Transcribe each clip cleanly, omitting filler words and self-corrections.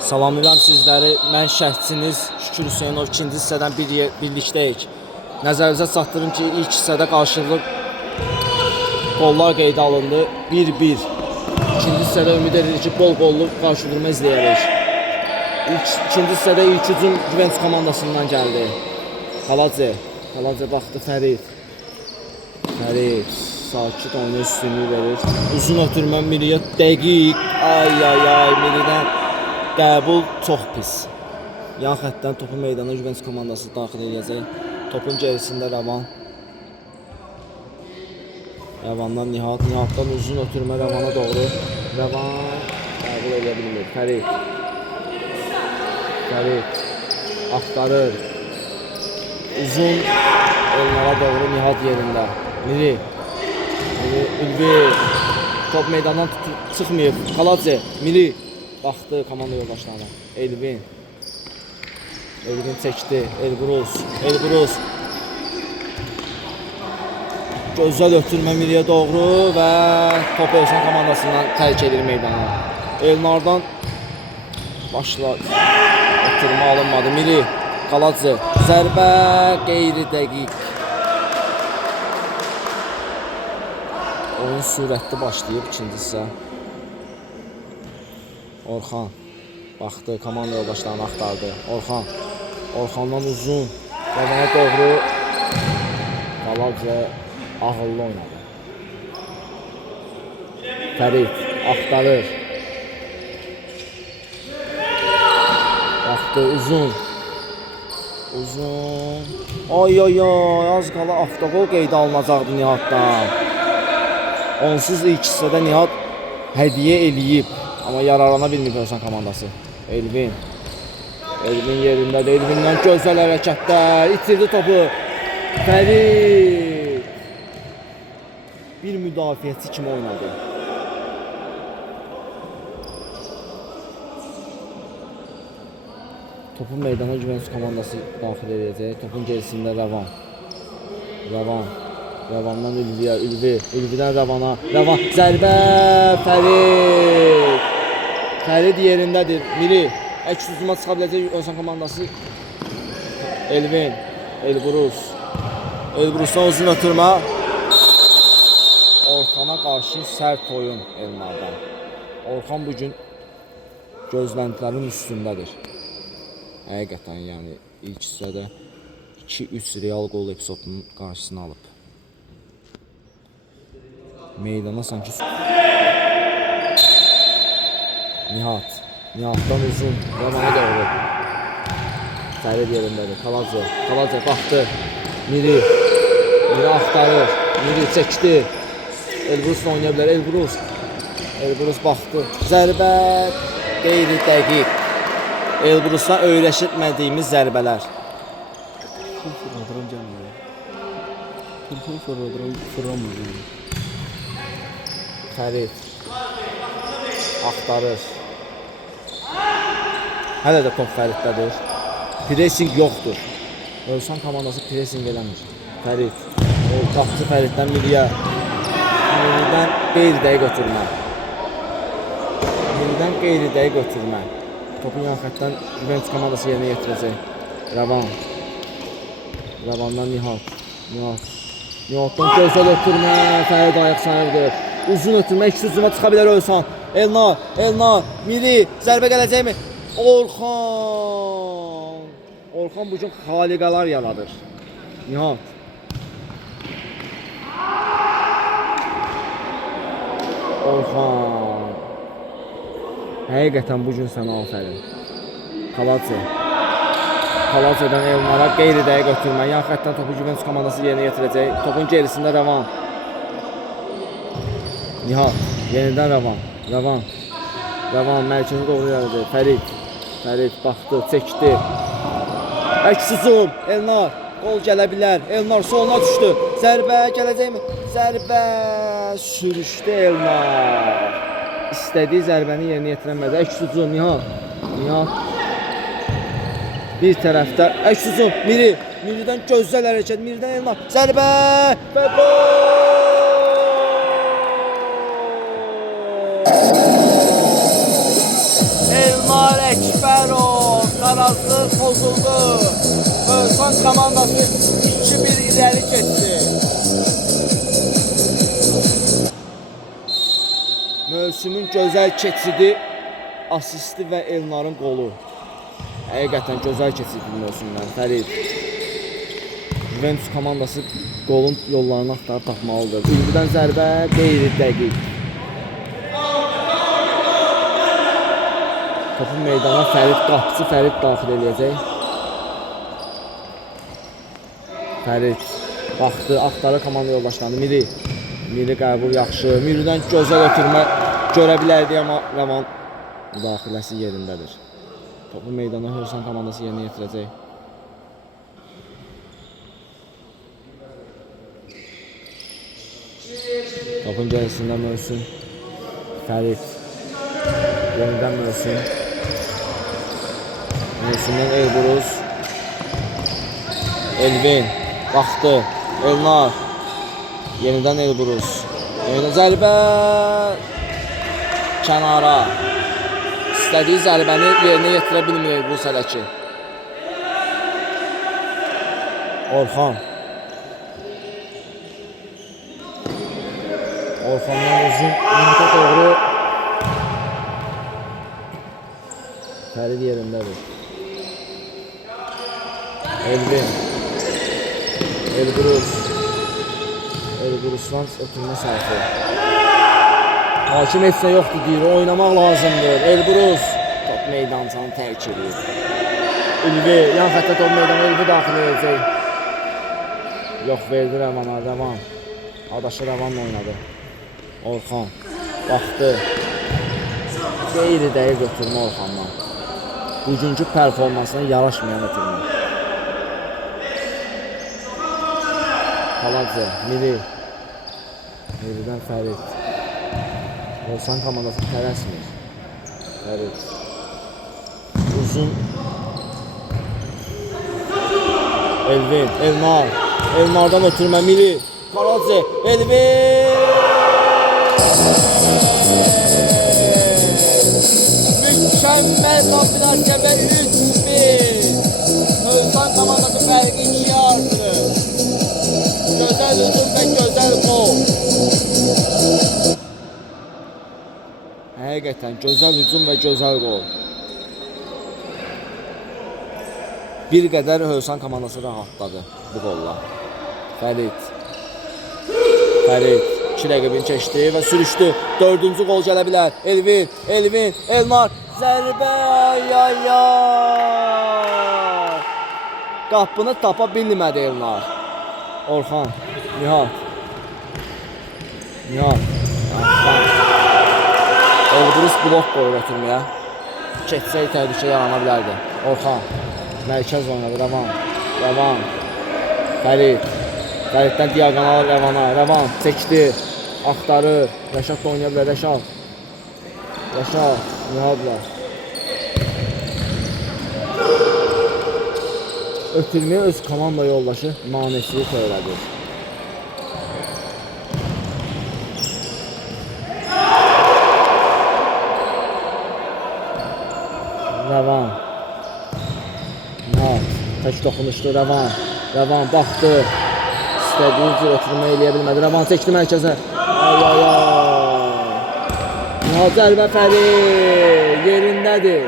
Salamlayıram sizləri. Mən şərhçiniz Şükür Hüseynov. İkinci hissədən birlikdəyik. Nəzərinizə çatdırım ki, ilk hissədə qarşılıqlı qollar qeydə alındı. 1-1. İkinci hissədə ümid edirik ki, bol qollu qarşıdurma izləyərik. İkinci hissədə ilk hücum Juventus komandasından gəldi. Kaladze baxdı Fərid. Fərid sakit oyuna üstünlüğü verir. Uzun ötürmə Miliyə dəqiq. Ay Milidən qəbul çox pis. Yan xəttdən topu meydana Juventus komandası daxil edəcək. Topun gerisində Rəvan. Rəvandan Nihatdan uzun ötürmə Rəvana doğru. Rəvan qəbul edə bilmir. Fərid axtarır. Uzun Elnara doğru Nihat yerində. Miri Ülvi top meydandan çıxmayıb. Kaladze Miri baxdı komanda yoldaşlarına. Elvin çəkdi. Elbrus gözəl ötürmə Miriyə doğru və top Elsan komandasından tərk edir meydana. Elnardan başla ötürmə alınmadı. Miri Kaladze zərbə qeyri-dəqiq. Oyun sürətli başlayıb ikinci hissə. Orxan baxdı, komanda yoldaşlarını axtardı. Orxandan uzun Rəvana doğru. Kaladze ağıllı oynadı. Fərid axtarır. Baxdı uzun. Ay az qala avtogol qeydə alınacaqdı Nihatdan. Onsuz ilk hissədə Nihat hədiyyə eləyib. Amma yararlana bilmir Elsan komandası. Elvin yerindədir. Elvindən gözəl hərəkətlər. İtirdi topu. Fərid bir müdafiəçi kimi oynadı. Topun meydana Juventus komandası daxil edəcək. Topun gerisində Rəvandan Ülviyə, Ülvidən Rəvana. Rəvan zərbə Fərid yerindədir. Miri əks hücuma çıxa biləcək Elsan komandası. Elbrusdan uzun ötürmə. Orxana qarşı sərt oyun Elnardan. Orxan bugün gözləntilərin üstündədir. Həqiqətən yəni ilk hissədə 2-3 real qol epizodunun qarşısını alıb. Meydana sanki Nihatdan uzun Rəvana doğru. Fərid yerindədir. Kaladze baxdı. Miri axtarır. Miri çəkdi. Elbrusla oynaya bilər. Elbrus baxdı. Zərbə qeyri-dəqiq. Elbrusla öyrəşmədiyimiz zərbələr. Fərid axtarır. Hələ də top Fəriddədir. Pressing yoxdur. Elsan komandası pressing eləmir. Fərid qapıcı Fəriddən Miliyə. Milidən qeyri-dəqiq ötürmə. Topun yan xəttdən Juventus komandası yerinə yetirəcək. Rəvandan Nihatdan gözəl ötürmə. Fərid ayaq sayırdır. Uzun ötürmə, iki hücuma çıxa bilər Elsan. Elnar, Miri zərbə gələcəkmi? Orxan bugün xaliqələr yaradır. Nihat Orxan həqiqətən bugün sənə afərin. Kaladze'dən Elnara qeyri-dəqiq ötürmə. Yan xəttdən topu Juventus komandası yerinə yetirəcək. Topun gerisində Rəvan. Nihat yenidən Rəvan mərkəzə doğru gəldi. Fərid baxdı, çəkdi. Əks hücum Elnar qol gələ bilər. Elnar soluna düşdü. Zərbə gələcəkmi? Zərbə sürüşdü Elnar. İstədiyi zərbəni yerinə yetirəmədi. Əks hücum Nihat bir tərəfdə əks hücum Miridən gözəl hərəkət. Miridən Elnar zərbə və gol! Əkbərov tarazı pozuldu. Hövsan komandası 2-1 ileri getdi. Mövsümün gözəl keçidi, asisti və Elnarın qolu. Həqiqətən gözəl keçidi mövsümdən. Fərid. Juventus komandası qolun yollarını axtarıb tapmalıdır. Ülvidən zərbə qeyri-dəqiq. Topun meydana Fərid qapıcı Fərid daxil edəcək. Fərid baxdı, axtarır komanda yoldaşlarını. Miri qəbul yaxşı. Miridən gözəl ötürmə görə bilərdi, amma Rəvan müdaxiləsi yerindədir. Topu meydana Hövsan komandası yerinə yetirəcək. Topun gerisində Mövsüm. Fərid. Yenidən Mövsüm. Mövsümdən Elburuz. Elvin. Baxdı. Elnar. Yenidən Elburuz. Yenidən zərbə. Kənara. İstədiyi zərbəni yerinə yetirə bilmir Elburuz hələ ki. Orxan. Orxandan uzun minutə doğru Fərid yerindədir. Elvin. Elburuz. Elburuzdan ötürmə səhvi. Hakim etsə yoxdur deyir, oynamaq lazımdır. Elburuz top meydançanı tərk edir. Ülvi, yan xəttə top meydana Ülvi daxil edəcək. Yox, verdi Rəvana, Rəvan. Adaşı Rəvanla oynadı. Orxan baxdı. Qeyri-dəqiq götürmə Orxandan. Bugünkü performansına yaraşmayan ötürmə. Paladze, Miri. Miridən Fərid. Orxan komandası tələsmir. Fərid. Uzun. Elvin, Elnar. Elnardan ötürmə Miri. Paladze, Elvin. Mükemmel kombinasyon ve 3-1. Hövsan komandası fərqi 2'ye artırır. Gözəl hücum ve gözəl gol. Həqiqətən gözəl hücum ve gözəl gol. Bir qədər Hövsan komandası rahatladı bu golla. Fərid. Fərid. 2 rəqibini keçdi və sürüşdü. 4-cü gol gələ bilər. Elvin, Elvin, Elnar. Zərbə, ay. Qapını tapa bilmədi Elnar. Orxan, Nihat. Elburuz blok qoyur ötürməyə. Keçsək təhlükə yarana bilərdi. Orxan, mərkəz oynadı. Rəvan. Fərid. Fəriddən diagonal Rəvana. Rəvan çəkdi. Axtarır. Rəşad da oynaya bilər. Rəşad. Nihatla. Ötürməyə öz komanda yoldaşı Nanesiyi söylədi. Rəvan. Nihat. Tək toxunuşdu Rəvan. Rəvan baxdı. İstədiyi cür ötürmə eləyə bilmədi. Rəvan çəkdi mərkəzə. Ay. Nihat zərbə Fərid yerindədir.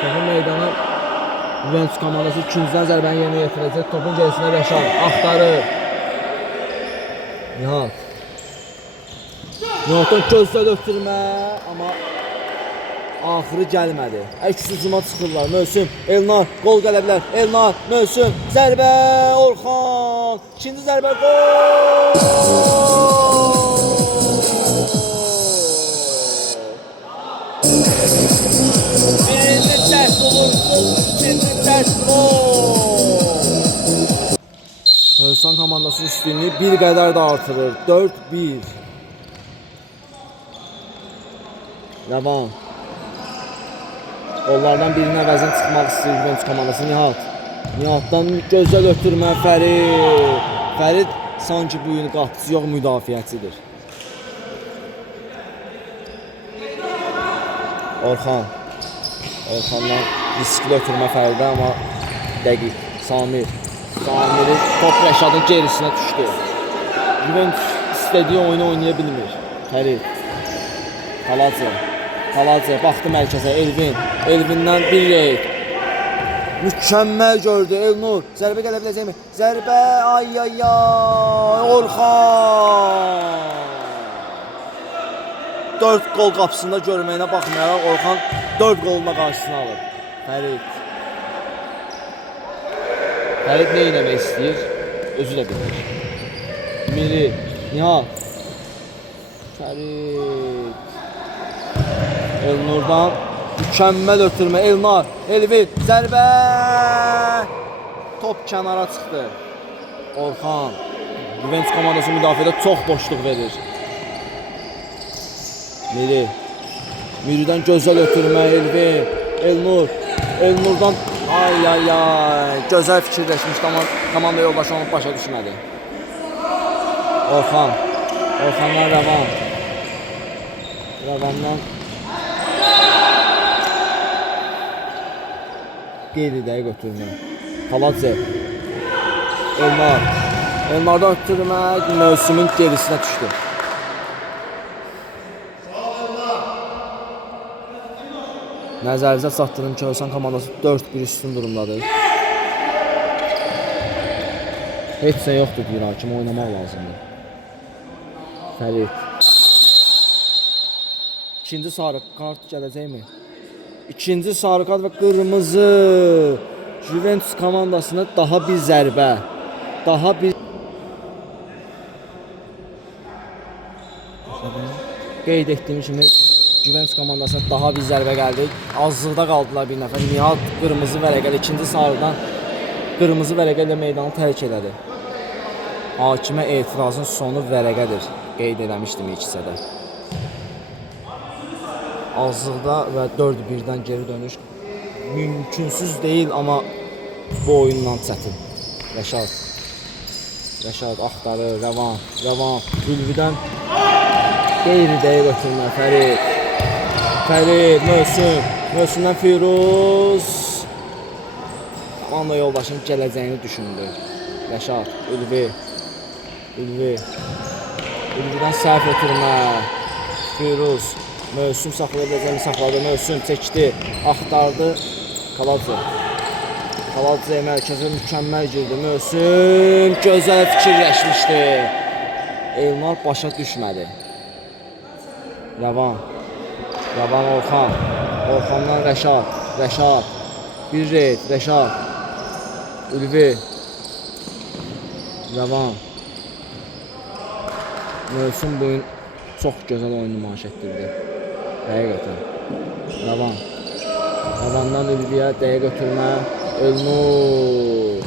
Topun meydana Juventus komandası 2-cüdən zərbəni yerinə yetirəcək. Topun gerisində Rəşad axtarır. Nihatdan gözəl ötürmə, amma axırı gəlmədi. Əks hücuma çıxırlar. Mövsüm, Elnar, gol gələ bilər. Elnar, Mövsüm, zərbə, Orxan. 2-ci zərbə, gol! Birinci tərs uğursuz, ikinci tərs gol! Hövsan komandası üstünlüğü bir qədər də artırır. 4-1. Rəvan. Onlardan birinin əvəzini çıxmaq istəyir Juventus komandası. Nihatdan gözəl ötürmə Fərid. Fərid sanki bu gün qapıcı yox müdafiəçidir. Orxan. Orxandan riskli ötürmə fərdə, amma dəqiq. Samir. Samir'i top Rəşadın gerisinə düşdü. Juventus istədiyi oyunu oynaya bilmir. Fərid. Palazzo. Palazzo baxdı mərkəzə. Elvin. Elvindən bir reyd. Mükəmməl gördü Elnur. Zərbə gələ biləcəkmi? Zərbə. Ay ay ay. Orxan. 4 qol qapısında görməyinə baxmayaraq Orxan 4 qoluna qarşısına alır. Fərid. Fərid nə eləmək istəyir? Özü də bilir. Miri. Nihal. Fərid. Elnurdan mükəmməl ötürmə. Elnar. Elvin. Zərbə. Top kənara çıxdı. Orxan. Juventus komandası müdafiədə çox boşluq verir. Miri. Miridən gözəl ötürmə. Elvin. Elnur. Elnurdan ay ay ay. Gözəl fikirləşmişdi, amma komanda yoldaşı onu başa düşmədi. Orxan. Orxandan Rəvan. Rəvandan qeyri-dəqiq ötürmə. Palazzo. Elnar. Elnardan ötürmək mövsümün gerisinə düşdü. Nəzərinizə çatdırım ki, Özcan komandası 4-1 üstün durumdadır. Heç nə yoxdur deyir hakim, oynamaq lazımdır. Fərid. İkinci sarı kart gələcəkmi? İkinci sarı kart və qırmızı. Juventus komandasına daha bir zərbə. Daha bir qeyd etdiyim kimi Juventus komandasına daha bir zərbə gəldi. Azlıqda qaldılar bir nəfər. Nihat qırmızı vərəqəli ikinci sarıdan qırmızı vərəqə ilə meydanı tərk elədi. Hakimə etirazın sonu vərəqədir. Qeyd eləmişdim ilk hissədə. Azlıqda və 4-1-dən geri dönüş mümkünsüz deyil, amma bu oyundan çətin. Rəşad. Rəşad axtarır. Rəvan. Rəvan. Ülvidən qeyri-dəqiq ötürmə. Fərid. Fərid. Mövsüm. Mövsümdən Firuz. Komanda yoldaşının gələcəyini düşündü. Rəşad. Ülvi. Ülvi. Ülvidən səhv ötürmə. Firuz. Mövsüm saxlaya biləcəyini saxladı. Mövsüm çəkdi. Axtardı. Palazzo. Palazzo mərkəzə mükəmməl girdi. Mövsüm gözəl fikirləşmişdi. Elnar başa düşmədi. Rəvan. Rəvan Orxan. Orxandan Rəşad. Rəşad. Bir reyd. Rəşad. Ülvi. Rəvan. Mövsüm boyun çox gözəl oyun nümayiş etdirdi. Həqiqətən. Rəvan. Rəvandan Ülviyə dəqiq ötürmə. Elnur.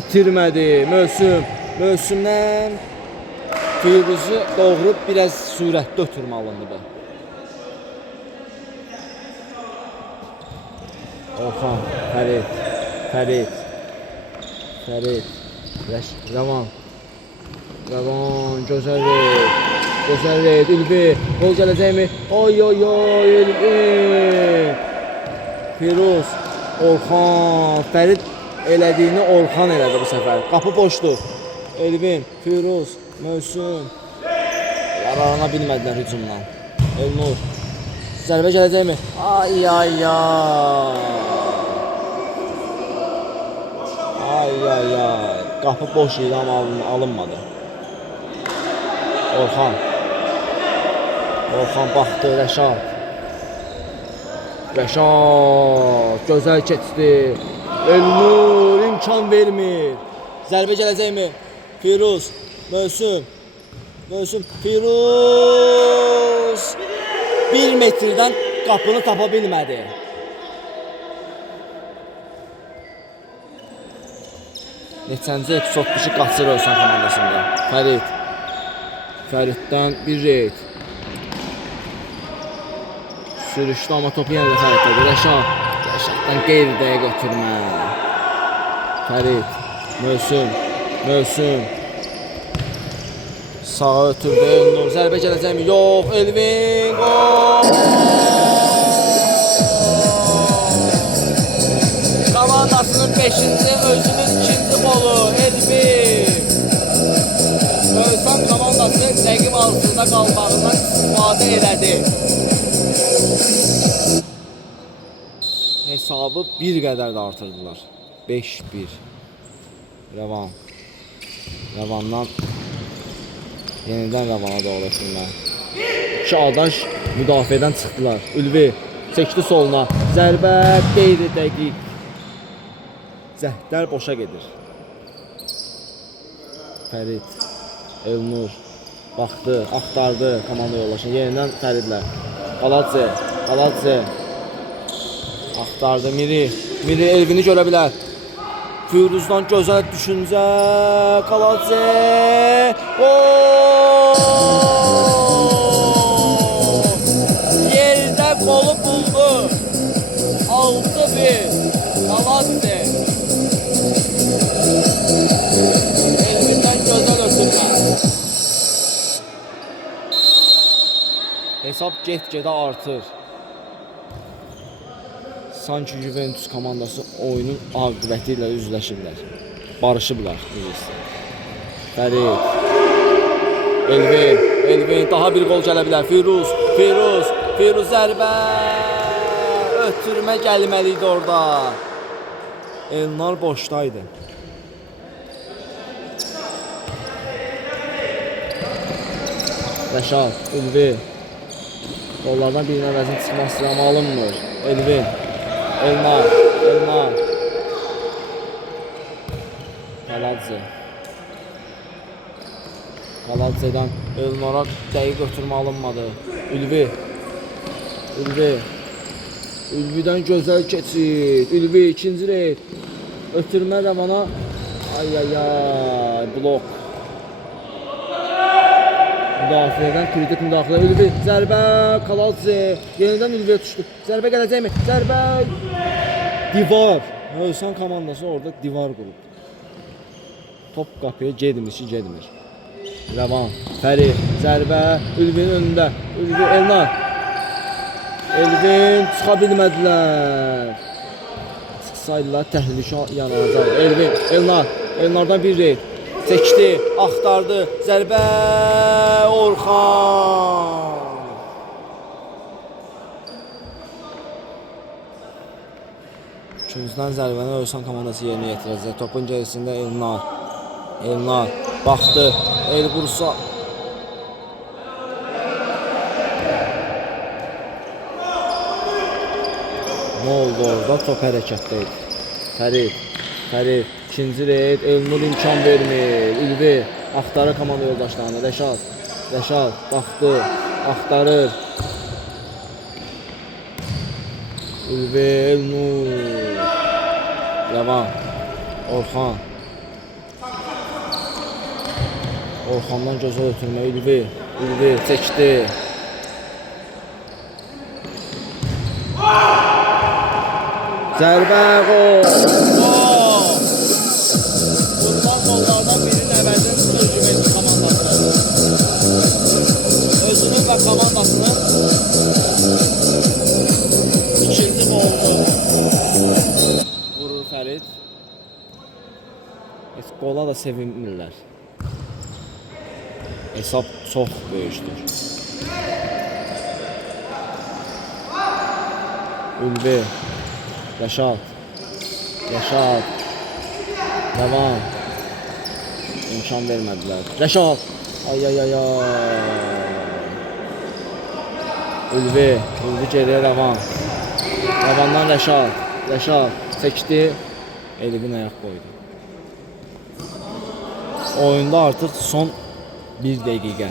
İtirmədi. Mövsüm. Mövsümdən Firuzu doğrub biraz sürətli ötürmə alındı. Orxan. Fərid. Fərid. Fərid. Rəvan. Rəvan. Gözəl reyd. Gözəl reyd. Ülvi. Gol gələcəkmi? Oy oy oy. Ülvi. Firuz. Orxan. Fərid elədiyini Orxan elədi bu səfər. Qapı boşdur. Elvin. Firuz. Mövsüm. Yararına bilmədilər hücumdan. Elnur. Zərbə gələcəkmi? Ay ay ay. Ay ay ay. Qapı boş idi, amma alınmadı. Orxan. Orxan baxdı. Rəşad. Rəşad. Gözəl keçdi. Elnur imkan vermir. Zərbə gələcəkmi? Firuz. Mövsüm. Mövsüm. Firuz. 1 metrdən qapını tapa bilmədi. Neçənci epizoddur ki, qaçır Özcan komandasında. Fərid. Fəriddən bir reyd. Sürüşdü, amma topu yenə də Fəriddədir. Rəşad. Rəşaddan qeyri-dəqiq ötürmə. Fərid. Mövsüm. Mövsüm. Sağa ötürdü Elnur. Zərbə gələcəkmi? Yox, Elvin gol! Komandasının 5-ci, özünün 2-ci qolu Elvin. Ölsan komandası rəqib altında qalmağından istifadə elədi. Hesabı bir qədər də artırdılar. 5-1. Rəvan. Rəvandan yenidən Rəvana doğru etdilər. İki adaş müdafiədən çıxdılar. Ülvi çəkdi soluna. Zərbə qeyri-dəqiq. Zəhdər boşa gedir. Fərid, Elnur baxdı, axtardı komanda yoldaşını. Yenidən Fəridlə. Qaladze. Axtardı Miri. Miri Elvini görə bilər. Firuzdan gözəl düşüncə. Qaladze. Gol! Yerdə qolu buldu. 6-1. Qaladze. Elvindən gözəl ötürmə. Hesab get-gedə artır. Sanki Juventus komandası oyunun aqibəti ilə üzləşiblər. Barışıblar. Fərid. Elvin. Daha bir gol gələ bilər. Firuz zərbə. Ötürmə gəlməli idi orada. Elnar boşdaydı. Rəşad, Ülvi. Onlardan birinin əvəzini çıxması amma alınmır. Elvin. Elnar. Kaladze'den Elnar'a dəqiq ötürmə alınmadı. Ülvi'den gözəl keçid. Ülvi ikinci reyt. Ötürmə Rəvana. Ay. Blok. Müdafiədən kritik müdaxilə. Ülvi zərbə. Kaladze. Yenidən Ülvi'yə düşdü. Zərbə gələcəkmi? Zərbə. Divar. Ölsan komandası orada divar qurub. Top qapıya gedmir. Rəvan. Fərid. Zərbə. Ülvi'nin önündə. Ülvi. Elnar. Elvin çıxa bilmədilər. Çıxsaydılar təhlükə yanacaq. Elnardan bir reyt. Çəkdi, axtardı. Zərbə. Orxan. İkinciden zərbəni Ölsan komandası yerinə yetirəcək. Topun gerisində Elnar baxdı. Elbursa. Ne oldu orada? Top hərəkətdəydi. Fərid. İkinci reyt. Elnur imkan vermir. Ülvi axtarır komanda yoldaşlarını. Rəşad baxdı. Axtarır. Ülvi, Elnur. Rəvan. Orxandan gözəl ötürmə. Ülvi çəkdi. Zərbə gol. Bundan gollardan birinin əvəzini tutur Juventus komandası. Özünün və komandasının ikinci golunu vurur Fərid. Gola da sevinmirlər. Hesab çox böyükdür. Ülvi. Rəşad. Rəvan. İmkan vermədilər. Rəşad. Ay. Ülvi geriyə Rəvan. Rəvandan Rəşad çəkdi. Elvin ayaq qoydu. Oyunda artıq son 1 dəqiqə.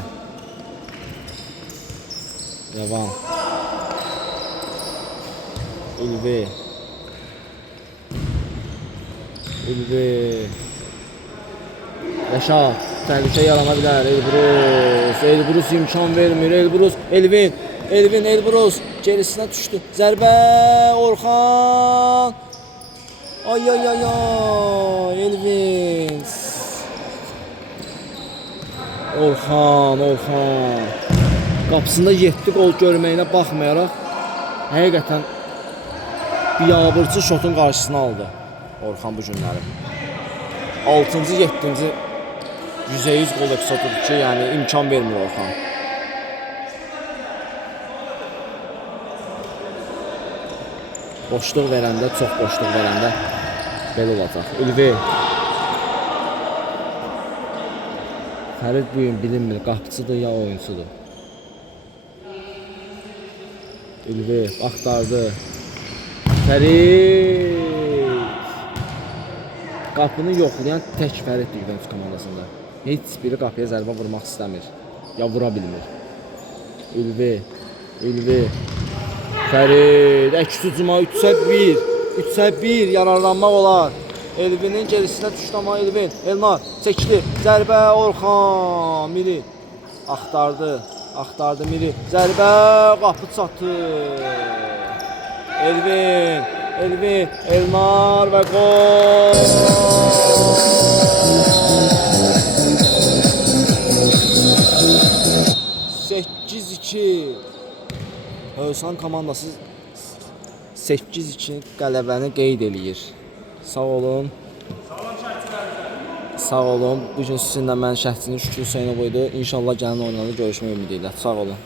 Rəvan. Ülvi. Rəşad. Təhlükə yarana bilər. Elbrus imkan vermir. Elbrus gerisinə düşdü. Zərbə. Orxan. Ay. Elvin. Orxan. Qapısında 7 qol görməyinə baxmayaraq həqiqətən biabırçı şotun qarşısını aldı Orxan bu günləri. 6-cı, 7-ci %100 qol epizodudur ki, yəni imkan vermir Orxan. Boşluq verəndə, çox boşluq verəndə belə olacaq. Ülvi. Fərid bu gün bilinmir, qapıcıdır ya oyuncudur. Ülvi axtardı. Fərid. Qapını yoxlayan tək Fəriddir Juventus komandasında. Heç biri qapıya zərbə vurmaq istəmir. Ya vura bilmir. Ülvi. Fərid, əks-hücuma 3-1. 3-1 yararlanmaq olar. Elvinin gerisinə düşdü amma Elnar çəkdi. Zərbə Orxan. Miri axtardı Miri. Zərbə qapı çatdı. Elvin, Elnar və gol. 8-2. Hövsan komandası 8-2 qələbəni qeyd eləyir. Sağ olun. Bu gün sizinlə mən Şəhçinin Şükür Hüseynov idi. İnşallah gələn oyunlarda görüşmək ümidi ilə. Sağ olun.